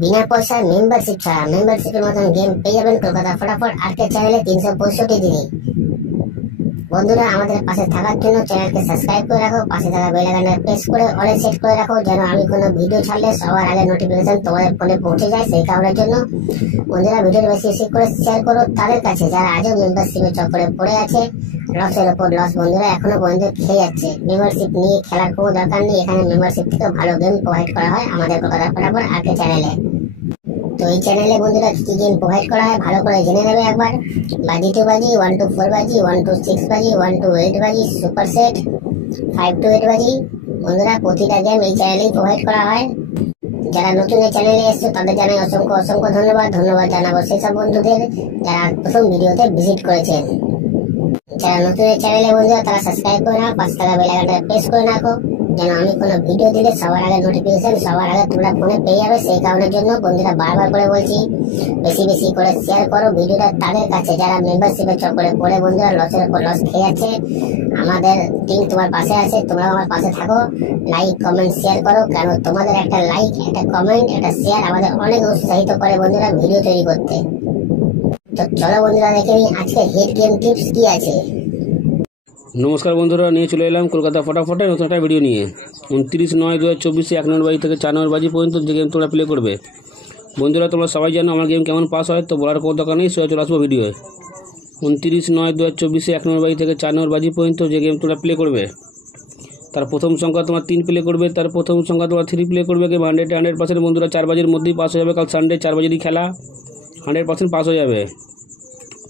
বিনা পয়সায় মেম্বারশিপ ছাড়া মেম্বারশিপের মতন গেম পেয়ে যাবেন কলকাতা ফটাফট আর্কেড চ্যানেলে 365 দিনে। বন্ধুরা, আমাদের পাশে থাকার জন্য চ্যানেলকে সাবস্ক্রাইব করে রাখো, পাশে থাকা বেল আইকনটা প্রেস করে অলে সেট করে রাখো, যেন আমি কোনো ভিডিও ছাড়লে সবার আগে নোটিফিকেশন তোমাদের ফোনে পৌঁছে যায়। সেই কারণের জন্য বন্ধুরা, ভিডিওটি বেশি বেশি করে শেয়ার করো তাদের কাছে যারা আজও মেম্বারশিপের চক্করে পড়ে আছে। লসের ওপর লস বন্ধুরা এখনো পর্যন্ত খেয়ে যাচ্ছে। মেম্বারশিপ নিয়ে খেলার কোনো দরকার নেই, এখানে মেম্বারশিপ থেকে ভালো গেম প্রোভাইড করা হয় আমাদের কলকাতা ফটাফট আর্কেড চ্যানেলে। তো এই চ্যানেলে বন্ধুরা কি গেম প্রোভাইড করা হয় ভালো করে জেনে নেবে একবার। বাজি 2 বাজি, 1 to 4 বাজি, 1 to 6 বাজি, 1 to 8 বাজি, সুপার সেট 5 to 8 বাজি। বন্ধুরা, প্রতিটা গেম এই চ্যানেলেই প্রোভাইড করা হয়। যারা নতুন এই চ্যানেলে এসছে তাদের জানাই অসংখ্য অসংখ্য ধন্যবাদ। ধন্যবাদ জানাবো সেসব বন্ধুদের যারা প্রথম ভিডিওতে ভিজিট করেছেন। যারা নতুন এই চ্যানেলে বন্ধুরা তারা সাবস্ক্রাইব করে নাও, পাশে থাকা বেল আইকনটা প্রেস করে রাখো, যেন আমি কোনো ভিডিও দিলে সবার আগে নোটিফিকেশন সবার আগে তোমরা ফোনে পেয়ে যাবে। সেই কারণের জন্য বন্ধুরা বারবার করে বলছি, বেশি বেশি করে শেয়ার করো ভিডিওটা তাদের কাছে যারা মেম্বারশিপের চক্করে পড়ে বন্ধুরা লসের উপর লস খেয়ে যাচ্ছে। আমাদের টিম তোমার পাশে আছে, তোমরাও আমার পাশে থাকো। লাইক কমেন্ট শেয়ার করো, কারণ তোমাদের একটা লাইক, একটা কমেন্ট, একটা শেয়ার আমাদের অনেক উৎসাহিত করে বন্ধুরা ভিডিও তৈরি করতে। তো চলো বন্ধুরা দেখে নিই আজকে হিট গেম টিপস কি আছে। নমস্কার বন্ধুরা, নিয়ে চলে এলাম কলকাতা ফটাফটে নতুন একটা ভিডিও নিয়ে। 29/9/2024 1 নম্বর বাজি থেকে 4 নম্বর বাজি পর্যন্ত যে গেম তোমরা প্লে করবে। বন্ধুরা, তোমরা সবাই জানো আমার গেম কেমন পাস হয়, তো বলার কোনো দরকার নেই, সোজা চলে আসবো ভিডিওয়ে। 29/9/2024 1 নম্বর বাজি থেকে 4 নম্বর বাজি পর্যন্ত যে গেম তোমরা প্লে করবে, তার প্রথম সংখ্যা তোমার 3 প্লে করবে, তার প্রথম সংখ্যা তোমার 3 প্লে করবে। গেম 100% বন্ধুরা 4 বাজির মধ্যেই পাস হয়ে যাবে। কাল সানডে 4 বাজিরই খেলা, 100% পাস হয়ে যাবে।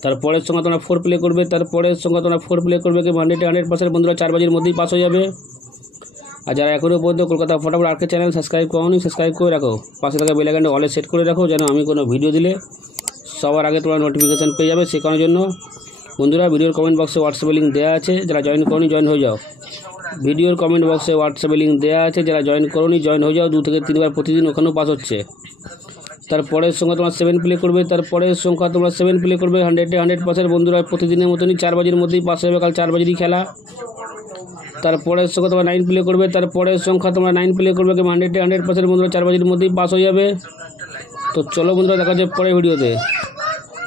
তারপরের সংখ্যা তোমরা 4 প্লে করবে, তারপরের সংখ্যা তোমরা 4 প্লে করবে। গেম 100% বন্ধুরা 4 বাজির মধ্যেই পাস হয়ে যাবে। আর যারা এখনও পর্যন্ত কলকাতা ফটাফট আর্কেড চ্যানেল সাবস্ক্রাইব করোনি, সাবস্ক্রাইব করে রাখো, পাশে থাকা বেল আইকনটা অলে সেট করে রাখো, যেন আমি কোনো ভিডিও দিলে সবার আগে তোমরা নোটিফিকেশান পেয়ে যাবে। সে কারণের জন্য বন্ধুরা ভিডিওর কমেন্ট বক্সে হোয়াটসঅ্যাপে লিঙ্ক দেওয়া আছে, যারা জয়েন করোনি জয়েন হয়ে যাও। ভিডিওর কমেন্ট বক্সে হোয়াটসঅ্যাপে লিঙ্ক দেওয়া আছে, যারা জয়েন করোনি জয়েন হয়ে যাও। 2 থেকে 3 বার প্রতিদিন ওখানেও পাস হচ্ছে। তারপরের সংখ্যা তোমরা 7 প্লে করবে, তারপরের সংখ্যা তোমরা 7 প্লে করবে। 100% বন্ধুরা প্রতিদিনের মতনই 4 বাজির মধ্যেই পাস হয়ে যাবে। কাল 4 বাজিরই খেলা। তারপরের সংখ্যা তোমরা 9 প্লে করবে, তারপরের সংখ্যা তোমরা 9 প্লে করবে। গেম 100% বন্ধুরা 4 বাজির মধ্যেই পাস হয়ে যাবে। তো চলো বন্ধুরা, দেখা যাচ্ছে পরের ভিডিওতে।